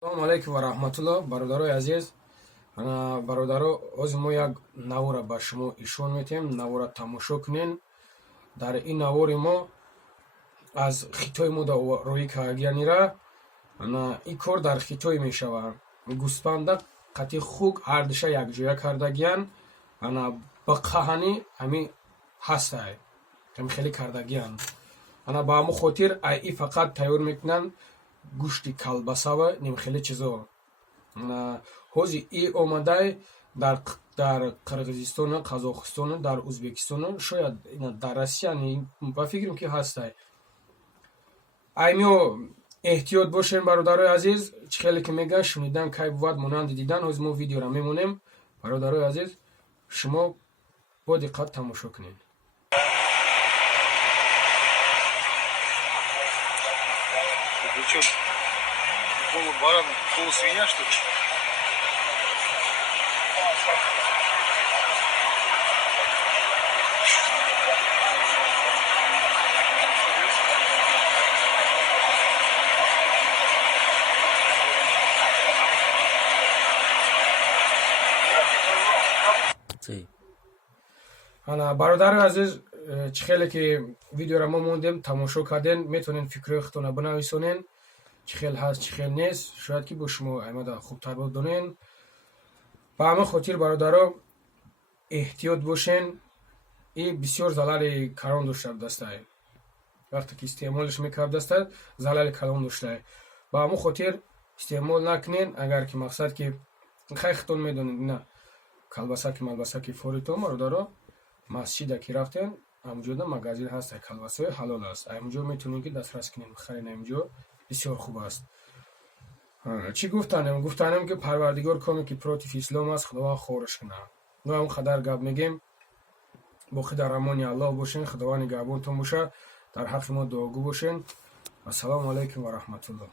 Салому алейкум ва раҳматуллоҳ. Бародарои азиз, бародаро, ҳозир мо як навора ба шумо ишон метем. Навора тамошо кунен. Дар ин навори мо аз Хитой мода роӣ кардагиянира. Ин кор дар Хитой мешавад. Гӯспанда қати хук ҳардуша якҷоя кардагиян. Ба қаҳанӣ ҳамин ҳастай. Ҳамин хеле кардагиян. Ба ҳамон хотир ин фақат тайёр мекунанд гӯшти калбаса ва нимхеле чизо. Ҳозир омадай дар Қирғизистону, Қазоқистону, дар Ӯзбекистону, шояд дар Россия ба фикрам ки ҳастай. Айниё эҳтиёт бошен бародарои азиз. Чӣ хеле ки мегӯянд шунидан кайф бувад монанди дидан. Ҳозир мо видеоро мемонем. Бародарои азиз, шумо бо диққат тамошо кунед. Ты что, полубаран, полусвинья, что ли? Бародари азиз, чӣ хеле ки видеоро мо мондем, тамошо кардем, метавонед фикрҳои худтонро бинависонед. Чӣ хел ҳаст, чӣ хел нест, шояд ки бо шумо аймада хубтар бодонед. Ба ҳамин хотир бародаро эҳтиёт бошен. Ин бисёр залали калон доштааст. Вақте ки истеъмолш мекардааст, залали калон доштааст. Ба ҳамон хотир истеъмол накунед. Агар ки мақсад ки хай худтон медонед, на калбасаки малбасаки форитон бародаро, масҷида ки рафтен, ҳамҷода магазин ҳаст, калбасаҳои ҳалол аст. Ҳамҷо метавонед ки дастрас кунед, бихаред. Ҳамҷо бисёр хуб аст. Чӣ гуфтанем? Гуфтанем ки Парвардигор коме ки против ислом аст, Худованд хориш кунад. мо ҳам қадар гап мегем. Боқӣ дар амони Аллоҳ бошен. Худованд нигаҳбонтон бошад. Дар ҳаққи мо дуогӯ бошен. Ассалому алейкум ва раҳматуллоҳ.